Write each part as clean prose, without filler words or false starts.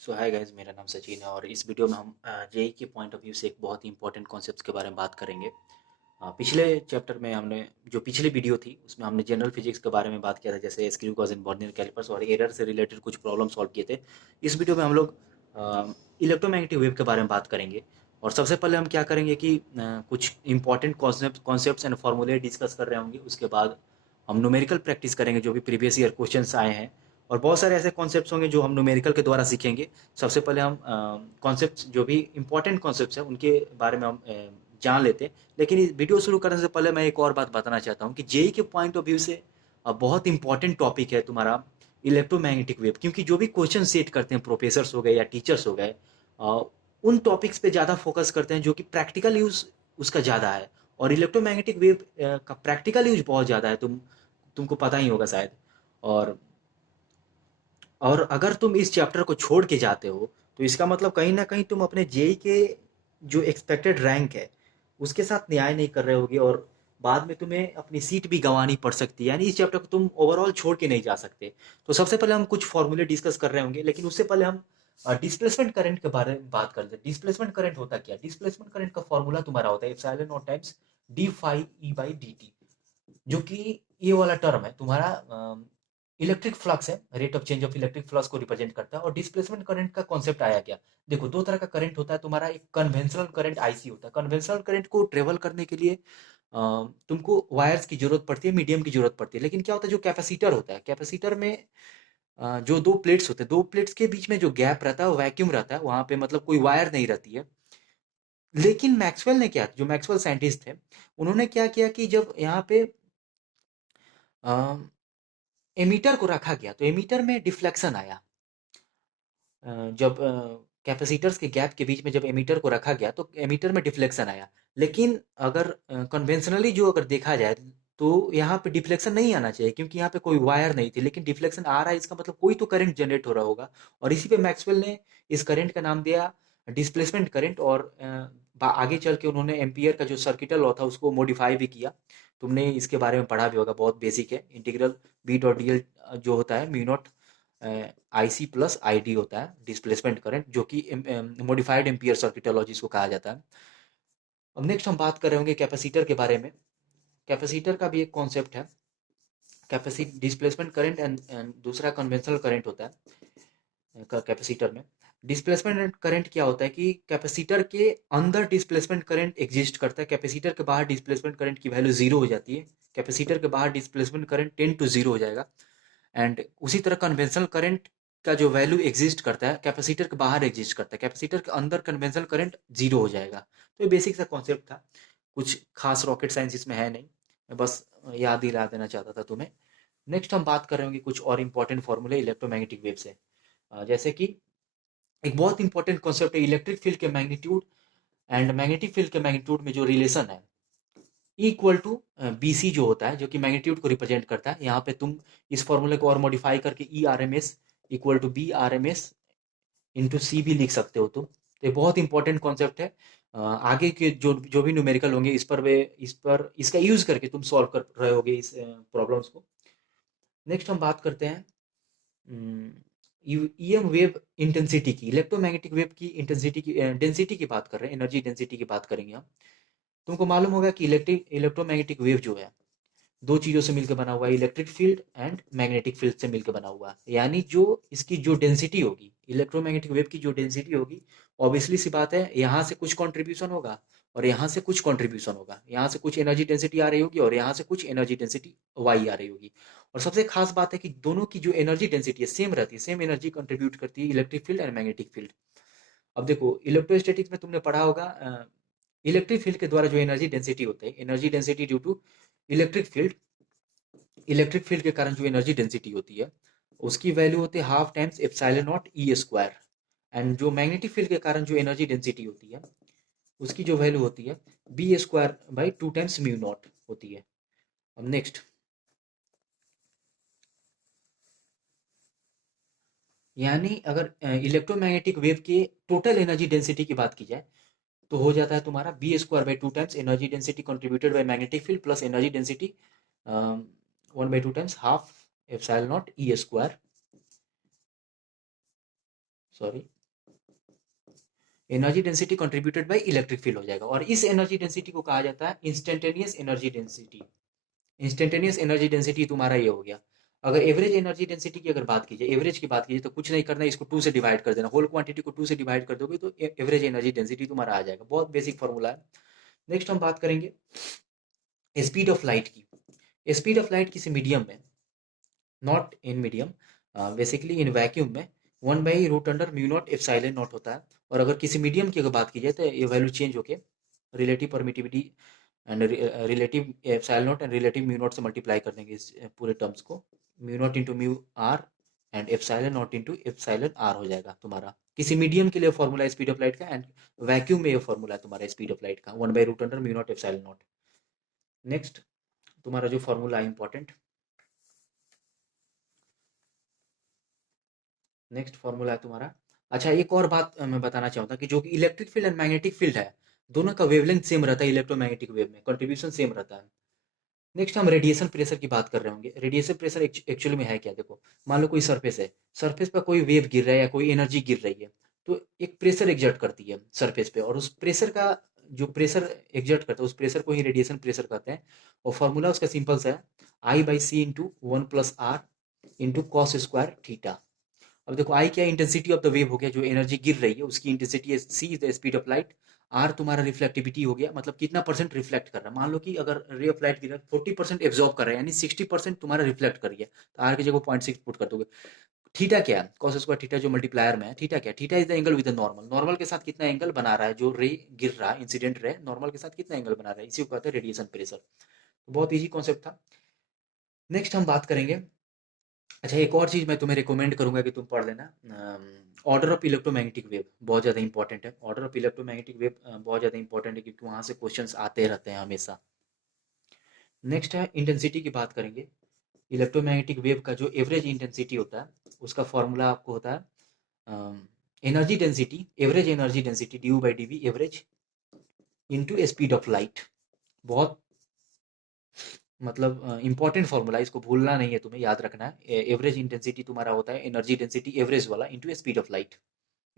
सो hi guys, मेरा नाम सचिन है और इस वीडियो में हम जेई के पॉइंट ऑफ व्यू से एक बहुत ही इंपॉर्टेंट कॉन्सेप्ट के बारे में बात करेंगे। पिछले चैप्टर में हमने जो पिछली वीडियो थी उसमें हमने जनरल फिजिक्स के बारे में बात किया था, जैसे स्क्रू गॉसियन बर्नौली कैलिपर्स और एरर से रिलेटेड कुछ प्रॉब्लम सॉल्व किए थे। इस वीडियो में हम लोग इलेक्ट्रोमैग्नेटिक वेव के बारे में बात करेंगे। और सबसे पहले हम क्या करेंगे कि कुछ इंपॉर्टेंट कॉन्सेप्ट्स एंड फॉर्मूले डिस्कस कर रहे होंगे। उसके बाद हम न्यूमेरिकल प्रैक्टिस करेंगे जो भी प्रीवियस ईयर क्वेश्चंस आए हैं, और बहुत सारे ऐसे कॉन्सेप्ट्स होंगे जो हम न्यूमेरिकल के द्वारा सीखेंगे। सबसे पहले हम कॉन्सेप्ट्स जो भी इंपॉर्टेंट कॉन्सेप्ट्स हैं उनके बारे में हम जान लेते हैं। लेकिन इस वीडियो शुरू करने से पहले मैं एक और बात बताना चाहता हूँ कि जेई के पॉइंट ऑफ व्यू से बहुत इंपॉर्टेंट टॉपिक है तुम्हारा इलेक्ट्रोमैग्नेटिक वेव, क्योंकि जो भी क्वेश्चन सेट करते हैं प्रोफेसर्स हो गए या टीचर्स हो गए, उन टॉपिक्स पे ज़्यादा फोकस करते हैं जो कि प्रैक्टिकल यूज़ उसका ज़्यादा है। और इलेक्ट्रोमैग्नेटिक वेव का प्रैक्टिकल यूज बहुत ज़्यादा है, तुमको पता ही होगा शायद। और और अगर तुम इस चैप्टर को छोड़ के जाते हो तो इसका मतलब कहीं ना कहीं तुम अपने जेई के जो एक्सपेक्टेड रैंक है उसके साथ न्याय नहीं कर रहे होगे, और बाद में तुम्हें अपनी सीट भी गंवानी पड़ सकती है। यानी इस चैप्टर को तुम ओवरऑल छोड़ के नहीं जा सकते। तो सबसे पहले हम कुछ फॉर्मूले डिस्कस कर रहे होंगे, लेकिन उससे पहले हम डिस्प्लेसमेंट करंट के बारे में बात करते हैं। डिस्प्लेसमेंट करंट होता क्या? डिस्प्लेसमेंट करंट का फॉर्मूला तुम्हारा होता है epsilon naught times d phi E by d t, जो कि ये वाला टर्म है तुम्हारा इलेक्ट्रिक फ्लक्स है, rate of change of electric flux को रिप्रेजेंट करता है। और डिस्प्लेसमेंट करंट का कॉन्सेप्ट आया क्या? देखो, दो तरह का करंट होता है तुम्हारा। एक कन्वेंशनल करंट आईसी होता है। कन्वेंशनल करंट को ट्रेवल करने के लिए तुमको वायर्स की जरूरत पड़ती है, मीडियम की जरूरत पड़ती है। लेकिन क्या होता है, जो कैपेसिटर होता है, कैपेसिटर में जो दो प्लेट्स होते हैं, दो प्लेट्स के बीच में जो गैप रहता है वो वैक्यूम रहता है, वहां पे मतलब कोई वायर नहीं रहती है। लेकिन मैक्सवेल ने क्या, जो मैक्सवेल साइंटिस्ट थे, उन्होंने क्या किया कि जब यहाँ पे एमीटर को रखा गया तो एमीटर में डिफ्लेक्शन आया। जब कैपेसिटर्स के गैप के बीच में जब एमीटर को रखा गया तो एमीटर में डिफ्लेक्शन आया। लेकिन अगर कन्वेंशनली जो अगर देखा जाए तो यहाँ पे डिफ्लेक्शन नहीं आना चाहिए, क्योंकि यहाँ पे कोई वायर नहीं थी। लेकिन डिफ्लेक्शन आ रहा है, इसका मतलब कोई तो करंट जनरेट हो रहा होगा। और इसी पे मैक्सवेल ने इस करंट का नाम दिया डिस्प्लेसमेंट करंट। और आगे चल के उन्होंने एम्पियर का जो सर्किटल लॉ था उसको मॉडिफाई भी किया। तुमने इसके बारे में पढ़ा भी होगा, बहुत बेसिक है। Integral B dot d l जो होता है mu naught I C plus I D होता है डिस्प्लेसमेंट करंट, जो कि मॉडिफाइड एम्पियर सर्किटल लॉ जिसको कहा जाता है। अब नेक्स्ट हम बात कर रहे होंगे कैपेसिटर के बारे में। कैपेसिटर का भी एक कॉन्सेप्ट है, कैपेसिटी डिस्प्लेसमेंट करंट एंड दूसरा कन्वेंशनल करंट होता है कैपेसिटर में। डिस्प्लेसमेंट करंट क्या होता है कि कैपेसिटर के अंदर डिस्प्लेसमेंट करंट एग्जिस्ट करता है, कैपेसिटर के बाहर डिस्प्लेसमेंट करंट की वैल्यू जीरो हो जाती है। कैपेसिटर के बाहर डिस्प्लेसमेंट करंट 10 to 0 हो जाएगा। एंड उसी तरह कन्वेंशनल करंट का जो वैल्यू एग्जिस्ट करता है कैपेसिटर के बाहर एग्जिस्ट करता है, कैपेसिटर के अंदर कन्वेंशनल करंट जीरो हो जाएगा। तो ये बेसिक सा कॉन्सेप्ट था, कुछ खास रॉकेट साइंस इसमें है नहीं, मैं बस याद दिला देना चाहता था तुम्हें। नेक्स्ट हम बात कर रहे होंगे कुछ और इंपॉर्टेंट फॉर्मूले इलेक्ट्रोमैग्नेटिक वेव से। जैसे कि एक बहुत इंपॉर्टेंट कॉन्सेप्ट है इलेक्ट्रिक फील्ड के मैग्नीट्यूड एंड मैग्नेटिक फील्ड के मैग्नीट्यूड में जो रिलेशन है, इक्वल टू बी सी जो होता है, जो कि मैग्नीट्यूड को रिप्रेजेंट करता है। यहाँ पे तुम इस फॉर्मूले को और मॉडिफाई करके E R M S equal to B R M S into C भी लिख सकते हो तुम। तो ये बहुत इंपॉर्टेंट कॉन्सेप्ट है। आगे के जो जो भी न्यूमेरिकल होंगे इस पर इसका यूज करके तुम सॉल्व कर रहे होगे इस प्रॉब्लम्स को। नेक्स्ट हम बात करते हैं ईएम वेव इंटेंसिटी की, इलेक्ट्रोमैग्नेटिक वेव की इंटेंसिटी की, डेंसिटी की बात कर रहे हैं, एनर्जी डेंसिटी की बात करेंगे हम। तुमको मालूम होगा कि इलेक्ट्रोमैग्नेटिक वेव जो है दो चीजों से मिलकर बना हुआ है, electric field and magnetic field से मिलकर बना हुआ है। यानी जो इसकी जो डेंसिटी होगी, इलेक्ट्रोमैग्नेटिक वेव की जो डेंसिटी होगी, ऑब्वियसली सी बात है यहाँ से कुछ कंट्रीब्यूशन होगा और यहाँ से कुछ कंट्रीब्यूशन होगा। यहाँ से कुछ एनर्जी डेंसिटी आ रही होगी और यहाँ से कुछ एनर्जी डेंसिटी वाई आ रही होगी। और सबसे खास बात है कि दोनों की जो एनर्जी डेंसिटी है सेम रहती है, सेम एनर्जी कंट्रीब्यूट करती है electric field and magnetic field. अब देखो, इलेक्ट्रोस्टैटिक्स में तुमने पढ़ा होगा इलेक्ट्रिक फील्ड के द्वारा जो एनर्जी डेंसिटी होता है, energy density due to electric field, electric field के कारण जो एनर्जी डेंसिटी होती है उसकी वैल्यू होती है half times epsilon naught E square. And जो मैग्नेटिक फील्ड के कारण जो एनर्जी डेंसिटी होती है उसकी जो वैल्यू होती है B square by 2 times mu naught होती है। अब नेक्स्ट, यानी अगर इलेक्ट्रोमैग्नेटिक वेव के टोटल एनर्जी डेंसिटी की बात की जाए तो हो जाता है तुम्हारा B square by 2 times energy density contributed by magnetic field plus energy density 1/2 times half epsilon naught E square. Sorry, energy density contributed by electric field हो जाएगा, और इस एनर्जी डेंसिटी को कहा जाता है instantaneous energy density. Instantaneous energy density तुम्हारा ये हो गया। अगर एवरेज एनर्जी डेंसिटी की अगर बात कीजिए, एवरेज की बात कीजिए, तो कुछ नहीं करना है, इसको 2 से डिवाइड कर देना, होल क्वांटिटी को 2 से डिवाइड कर दोगे तो एवरेज एनर्जी डेंसिटी तुम्हारा आ जाएगा। बहुत बेसिक फॉर्मूला है। नेक्स्ट हम बात करेंगे स्पीड ऑफ लाइट की। स्पीड ऑफ लाइट किसी मीडियम में, not in medium, basically in vacuum में 1/√μ0 एप्सिलॉन नॉट होता है। और अगर किसी मीडियम की अगर बात की जाए तो ये वैल्यू चेंज होके relative permittivity and relative epsilon naught and relative mu naught से मल्टीप्लाई कर देंगे इस पूरे टर्म्स को, mu naught into mu R and epsilon naught into epsilon R हो जाएगा तुम्हारा। किसी मीडियम के लिए फॉर्मूला है स्पीड ऑफ लाइट का, एंड वैक्यूम में ये फॉर्मूला है तुम्हारा स्पीड ऑफ लाइट का, 1/√μ0 एप्सिलॉन नॉट। नेक्स्ट तुम्हारा जो फॉर्मूला है इंपॉर्टेंट, नेक्स्ट फॉर्मूला है तुम्हारा। अच्छा, एक और बात मैं बताना चाहूँगा कि जो कि electric field and magnetic field है, दोनों का वेवलेंथ सेम रहता है, इलेक्ट्रोमैग्नेटिक वेव में कंट्रीब्यूशन सेम रहता है। नेक्स्ट हम रेडिएशन प्रेशर की बात कर रहे होंगे। रेडिएशन प्रेशर एक्चुअली में है क्या, देखो मान लो कोई सरफेस है, सरफेस पर कोई वेव गिर रहा है या कोई एनर्जी गिर रही है, तो एक प्रेशर एग्जर्ट करती है सरफेस पे, और उस प्रेशर का जो प्रेशर एग्जर्ट करता है उस प्रेशर को ही रेडिएशन प्रेशर कहते हैं। और फॉर्मूला उसका सिंपल सा है, I/C into 1+R into cos square theta. अब देखो आई क्या, इंटेंसिटी ऑफ द वेव हो गया, जो एनर्जी गिर रही है उसकी इंटेंसिटी है, C is the speed of light, R तुम्हारा रिफ्लेक्टिविटी हो गया, मतलब कितना परसेंट रिफ्लेक्ट कर रहा है। मान लो कि अगर रे ऑफ लाइट गिरा 40% एब्जॉर्ब कर रहा है, यानी 60% तुम्हारा रिफ्लेक्ट कर रही है, तो आर की जगह 0.6 पुट कर दोगे। थीटा क्या है, कॉस स्क्वायर थीटा जो मल्टीप्लायर में है, थीटा क्या, theta is the angle with the normal, normal के साथ कितना एंगल बना रहा है, जो रे गिर रहा है इंसिडेंट रे नॉर्मल के साथ कितना एंगल बना रहा है, इसी को कहते हैं रेडिएशन प्रेशर। बहुत ईजी कॉन्सेप्ट था। नेक्स्ट हम बात करेंगे, अच्छा एक और चीज़ मैं तुम्हें रिकमेंड करूंगा कि तुम पढ़ लेना, ऑर्डर ऑफ इलेक्ट्रोमैग्नेटिक वेव बहुत ज़्यादा इंपॉर्टेंट है। ऑर्डर ऑफ इलेक्ट्रोमैग्नेटिक वेव बहुत ज़्यादा इंपॉर्टेंट है, क्योंकि वहाँ से क्वेश्चंस आते रहते हैं हमेशा। नेक्स्ट है इंटेंसिटी की बात करेंगे। इलेक्ट्रोमैग्नेटिक वेव का जो एवरेज इंटेंसिटी होता है उसका फॉर्मूला आपको होता है energy density, average energy density du/dv average into speed of light. बहुत मतलब इंपॉर्टेंट फॉर्मूला, इसको भूलना नहीं है, तुम्हें याद रखना है। एवरेज इंटेंसिटी तुम्हारा होता है एनर्जी डेंसिटी एवरेज वाला into speed of light,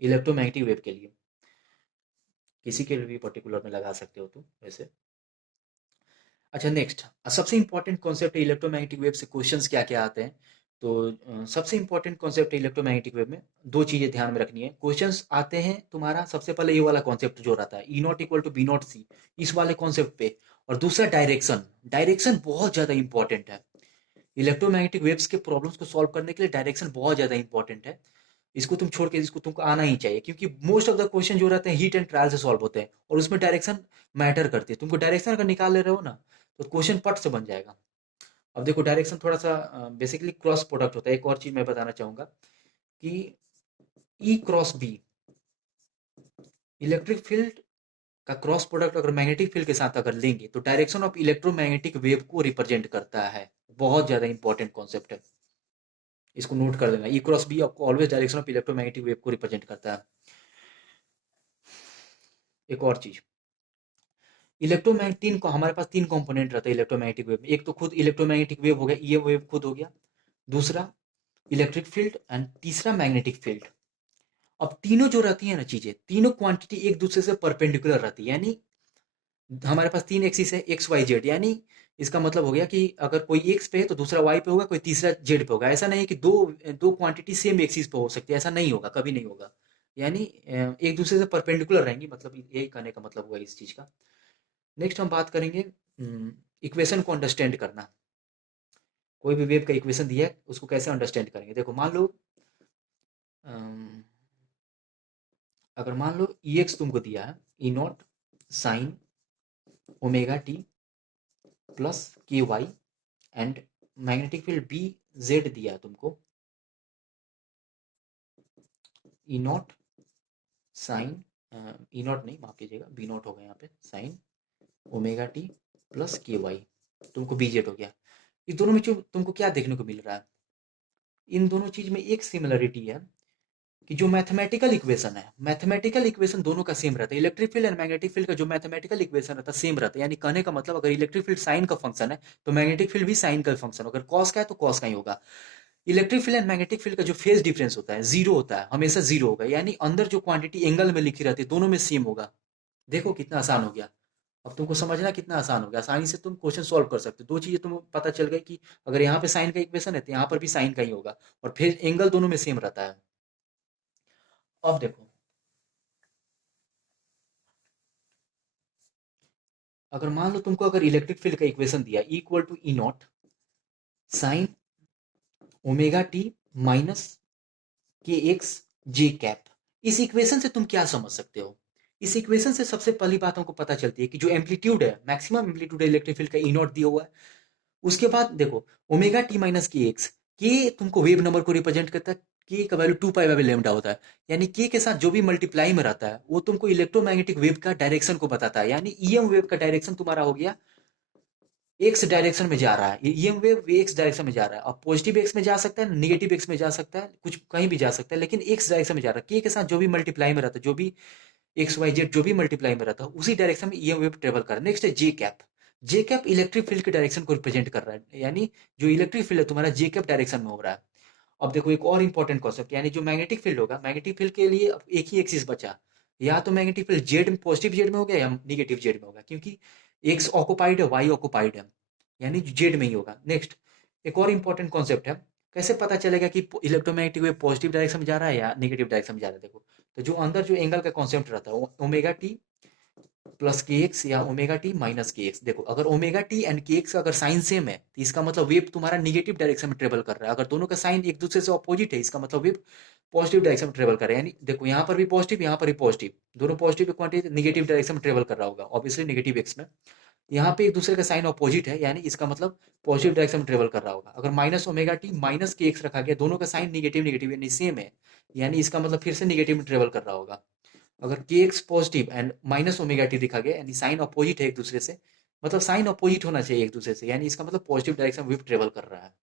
electromagnetic wave के लिए। किसी के लिए भी पर्टिकुलर में लगा सकते हो तुम वैसे। अच्छा नेक्स्ट, सबसे इंपॉर्टेंट कॉन्सेप्ट है इलेक्ट्रोमैग्नेटिक वेव से क्वेश्चंस क्या क्या आते हैं। तो सबसे इंपॉर्टेंट कॉन्सेप्ट है इलेक्ट्रोमैग्नेटिक वेव में, दो चीजें ध्यान में रखनी है। क्वेश्चंस आते हैं तुम्हारा सबसे पहले ये वाला कॉन्सेप्ट जो रहता है E0 = B0C, इस वाले कॉन्सेप्ट पे। और दूसरा डायरेक्शन, डायरेक्शन बहुत ज्यादा इंपॉर्टेंट है। इलेक्ट्रोमैग्नेटिक वेव्स के प्रॉब्लम्स को सॉल्व करने के लिए डायरेक्शन बहुत ज्यादा इंपॉर्टेंट है। इसको तुम छोड़ के इसको तुमको आना ही चाहिए, क्योंकि मोस्ट ऑफ द क्वेश्चन जो रहते हैं हीट एंड ट्रायल से सॉल्व होते हैं, और उसमें डायरेक्शन मैटर करती है। तुमको डायरेक्शन अगर निकाल ले रहे हो ना, तो क्वेश्चन पट से बन जाएगा। अब देखो डायरेक्शन थोड़ा सा बेसिकली क्रॉस प्रोडक्ट होता है। एक और चीज मैं बताना चाहूंगा कि E×B, इलेक्ट्रिक फील्ड का क्रॉस प्रोडक्ट अगर मैग्नेटिक फील्ड के साथ अगर लेंगे तो डायरेक्शन ऑफ इलेक्ट्रोमैग्नेटिक वेव को रिप्रेजेंट करता है। बहुत ज्यादा इंपॉर्टेंट कॉन्सेप्ट है, इसको नोट कर लेना। E×B आपको always direction of electromagnetic wave को रिप्रेजेंट करता है। एक और चीज, इलेक्ट्रोमैग्नेटिक को हमारे पास 3 कंपोनेंट रहता है इलेक्ट्रोमैग्नेटिक वेव में। एक तो खुद इलेक्ट्रोमैग्नेटिक वेव हो गया, ये वेव खुद हो गया, दूसरा इलेक्ट्रिक फील्ड, एंड तीसरा मैग्नेटिक फील्ड। अब तीनों जो रहती है ना चीजें, तीनों क्वांटिटी एक दूसरे से परपेंडिकुलर रहती है, यानी हमारे पास 3 एक्सिस है XYZ, यानी इसका मतलब हो गया कि अगर कोई एक्स पे है तो दूसरा वाई पे होगा, कोई तीसरा जेड पे होगा। ऐसा नहीं है कि दो दो क्वांटिटी सेम एक्सिस पे हो सकती है, ऐसा नहीं होगा, कभी नहीं होगा। यानी एक दूसरे से परपेंडिकुलर रहेंगी, मतलब यही कहने का मतलब हुआ इस चीज का। नेक्स्ट हम बात करेंगे इक्वेशन को अंडरस्टैंड करना। कोई भी वेव का इक्वेशन दिया है उसको कैसे अंडरस्टैंड करेंगे। देखो मान लो अगर मान लो EX तुमको दिया है, E0 sin ω t+KY, and magnetic field BZ दिया है तुमको, E0 नहीं, माफ कीजिएगा, B0 होगा यहाँ पे, sin ω t+KY, तुमको BZ हो गया। इस दोनों में जो तुमको क्या देखने को मिल रहा है, इन दोनों चीज में एक सिमिलरिटी है कि जो मैथमेटिकल इक्वेशन है, मैथमेटिकल इक्वेशन दोनों का सेम रहता है। Electric field and magnetic field का जो मैथमेटिकल इक्वेशन रहता है सेम रहता है। यानी कहने का मतलब अगर इलेक्ट्रिक फील्ड साइन का फंक्शन है तो मैग्नेटिक फील्ड भी साइन का फंक्शन, अगर कॉस का है तो कॉस का ही होगा। Electric field and magnetic field का जो फेज डिफरेंस होता है जीरो होता है, हमेशा जीरो होगा, यानी अंदर जो क्वांटिटी एंगल में लिखी रहती है दोनों में सेम होगा। देखो कितना आसान हो गया। अब तुमको समझना कितना आसान हो गया, आसानी से तुम क्वेश्चन सॉल्व कर सकते हो। दो चीजें तुम्हें पता चल गई कि अगर यहाँ पे साइन का इक्वेशन है तो यहाँ पर भी साइन का ही होगा, और फिर एंगल दोनों में सेम रहता है। अब देखो, अगर मान लो तुमको अगर इलेक्ट्रिक फील्ड का इक्वेशन दिया equal to E naught sine omega T minus k x j cap, इस इक्वेशन से तुम क्या समझ सकते हो? इस इक्वेशन से सबसे पहली बात हमको पता चलती है कि जो एम्पलीट्यूड है, मैक्सिमम एम्पलीट्यूड है इलेक्ट्रिक फील्ड का, ई नॉट दिया हुआ है। उसके बाद देखो omega T minus k x, के तुमको वेव नंबर को रिप्रेजेंट करता है, के का वैल्यू 2 पाई लेमडा होता है, यानी के साथ जो भी मल्टीप्लाई में रहता है वो तुमको इलेक्ट्रोमैग्नेटिक वेव का डायरेक्शन को बताता है, यानी ईएम वेव का डायरेक्शन तुम्हारा हो गया एक्स डायरेक्शन में जा रहा है, ईएम वेव एक्स डायरेक्शन में जा रहा है। अब पॉजिटिव एक्स में जा सकता है, निगेटिव एक्स में जा सकता है, कुछ कहीं भी जा सकता है, लेकिन एक्स डायरेक्शन में जा रहा है। के साथ जो भी मल्टीप्लाई में रहता है, जो भी एक्स वाई जेड जो भी मल्टीप्लाई में रहता है, उसी डायरेक्शन में ईएम वेव ट्रेवल कर रहा है। नेक्स्ट है जे कैप। जे कैप इलेक्ट्रिक फील्ड के डायरेक्शन को रिप्रेजेंट कर रहा है, यानी जो इलेक्ट्रिक फील्ड है तुम्हारा जे कैप डायरेक्शन में हो रहा है। अब देखो एक और इंपॉर्टेंट कॉन्सेप्ट, यानी जो मैग्नेटिक फील्ड होगा, मैग्नेटिक फील्ड के लिए अब एक ही एक्सिस बचा, या तो मैग्नेटिक फील्ड जेड में पॉजिटिव जेड में हो गया या निगेटिव जेड में होगा, क्योंकि एक्स ऑक्युपाइड है, वाई ऑक्युपाइड है, यानी जेड में ही होगा। नेक्स्ट एक और इंपॉर्टेंट कॉन्सेप्ट है, कैसे पता चलेगा कि इलेक्ट्रोमैग्नेटिक वेव पॉजिटिव डायरेक्शन में जा रहा है या नेगेटिव डायरेक्शन में जा रहा है? देखो, तो जो अंदर जो एंगल का कॉन्सेप्ट रहता है ओमेगा टी प्लस के एक्स या omega T minus k x. देखो अगर ओमेगा टी एंड के एक्स का अगर साइन सेम है तो इसका मतलब वेव तुम्हारा निगेटिव डायरेक्शन में ट्रेवल कर रहा है। अगर दोनों का साइन एक दूसरे से अपोजिट है, इसका मतलब वेव पॉजिटिव डायरेक्शन में ट्रेवल कर रहा है। यानी देखो यहाँ पर भी पॉजिटिव, यहाँ पर भी पॉजिटिव, दोनों पॉजिटिव क्वांटिटी निगेटिव डायरेक्शन में ट्रेवल कर रहा होगा, ऑब्वियसली निगेटिव एक्स में। यहाँ पे एक दूसरे का साइन अपोजिट है, यानी इसका मतलब पॉजिटिव डायरेक्शन में ट्रेवल कर रहा होगा। अगर minus omega T minus k x रखा गया, दोनों का साइन निगेटिव निगेटिव यानी सेम है, यानी इसका मतलब फिर से निगेटिव में ट्रेवल कर रहा होगा। अगर के x positive and minus omega T दिखा गया, यानी साइन अपोजिट है एक दूसरे से, मतलब साइन अपोजिट होना चाहिए एक दूसरे से, यानी इसका मतलब पॉजिटिव डायरेक्शन वेव ट्रेवल कर रहा है।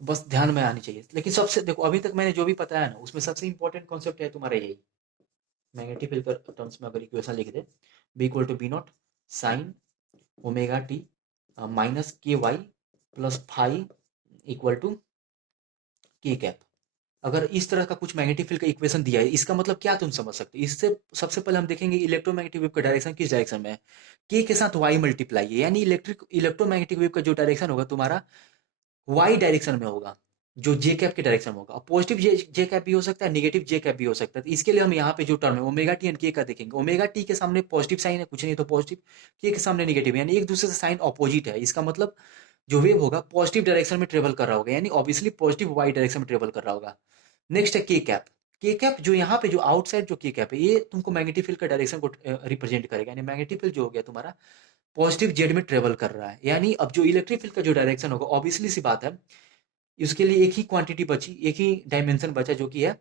तो बस ध्यान में आनी चाहिए। लेकिन सबसे देखो अभी तक मैंने जो भी बताया ना, उसमें सबसे इंपॉर्टेंट कॉन्सेप्ट है तुम्हारा यही, मैग्नेटिक फील्ड का टर्म्स में अगर इक्वेशन लिख दे, B equal to B not sine omega T minus K Y plus phi equal to K cap. अगर इस तरह का कुछ मैग्नेटिक फील्ड का इक्वेशन दिया है, इसका मतलब क्या तुम समझ सकते हो? इससे सबसे पहले हम देखेंगे इलेक्ट्रोमैग्नेटिक वेव का डायरेक्शन किस डायरेक्शन में है। के साथ वाई मल्टीप्लाई है, यानी इलेक्ट्रोमैग्नेटिक वेव का जो डायरेक्शन होगा तुम्हारा वाई डायरेक्शन में होगा, जो जे कैप के डायरेक्शन में होगा। पॉजिटिव जे कैप भी हो सकता है, निगेटिव जे कैप भी हो सकता है। तो इसके लिए हम यहाँ पे जो टर्म है ओमेगा टी एंड के का देखेंगे। ओमेगा टी के सामने पॉजिटिव साइन है, कुछ नहीं तो पॉजिटिव, के सामने निगेटिव, यानी एक दूसरे से साइन अपोजिट है। इसका मतलब जो वेव होगा पॉजिटिव डायरेक्शन में ट्रेवल कर रहा होगा, यानी ऑब्वियसली पॉजिटिव वाई डायरेक्शन में ट्रेवल कर रहा होगा। नेक्स्ट है के कैप। के कैप जो यहाँ पे जो आउटसाइड जो के कैप है, ये तुमको मैग्नेटिक फील्ड का डायरेक्शन को रिप्रेजेंट करेगा, यानी मैग्नेटिक फील्ड जो हो गया तुम्हारा पॉजिटिव जेड में ट्रेवल कर रहा है। यानी अब जो इलेक्ट्रिक फील्ड का जो डायरेक्शन होगा, ऑब्वियसली सी बात है, इसके लिए एक ही क्वांटिटी बची, एक ही डायमेंशन बचा, जो कि है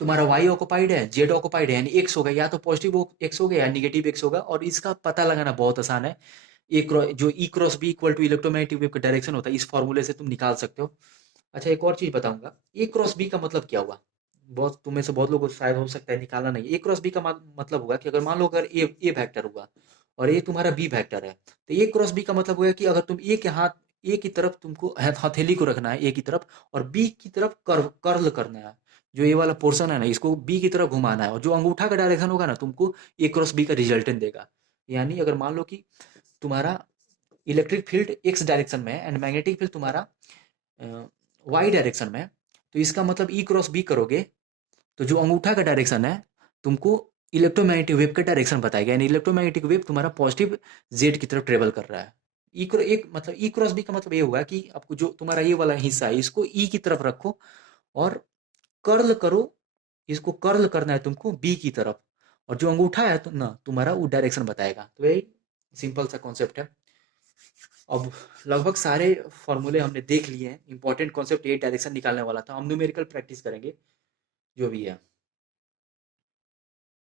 तुम्हारा वाई ऑक्युपाइड है, जेड ऑक्युपाइड है, यानी एक्स होगा, या तो पॉजिटिव एक्स होगा या निगेटिव एक्स होगा। और इसका पता लगाना बहुत आसान है, जो E cross B equal to electromagnetic wave का डायरेक्शन होता है, इस फॉर्मूले से तुम निकाल सकते हो। अच्छा एक और चीज बताऊंगा, ए क्रॉस बी का मतलब क्या हुआ? बहुत तुम्हें से बहुत लोगों को शायद हो सकता है निकालना नहीं। ए क्रॉस बी का मतलब होगा कि अगर मान लो अगर ए वेक्टर हुआ और ये तुम्हारा बी वेक्टर है, तो ए क्रॉस बी का मतलब होगा कि अगर तुम ए के हाथ, ए की तरफ तुमको हथेली को रखना है ए की तरफ, और बी की तरफ कर्ल करना है, जो ये वाला पोर्शन है ना इसको बी की तरफ घुमाना है, और जो अंगूठा का डायरेक्शन होगा ना तुमको ए क्रॉस बी का रिजल्टेंट देगा। यानी अगर मान लो कि तुम्हारा इलेक्ट्रिक फील्ड एक्स डायरेक्शन में है एंड मैग्नेटिक फील्ड तुम्हारा वाई डायरेक्शन में, तो इसका मतलब ई क्रॉस बी करोगे तो जो अंगूठा का डायरेक्शन है तुमको इलेक्ट्रोमैग्नेटिक वेव का डायरेक्शन बताएगा, यानी इलेक्ट्रोमैग्नेटिक वेव तुम्हारा पॉजिटिव जेड की तरफ ट्रेवल कर रहा है। एक मतलब ई क्रॉस बी का मतलब ये हुआ कि आपको जो तुम्हारा ये वाला हिस्सा है इसको ई की तरफ रखो और कर्ल करो, इसको कर्ल करना है तुमको बी की तरफ, और जो अंगूठा है तो ना तुम्हारा वो डायरेक्शन बताएगा। तो यही सिंपल सा कॉन्सेप्ट है। अब लगभग सारे फॉर्मूले हमने देख लिए हैं, इंपॉर्टेंट कॉन्सेप्ट ये डायरेक्शन निकालने वाला था, हम न्यूमेरिकल प्रैक्टिस करेंगे जो भी है।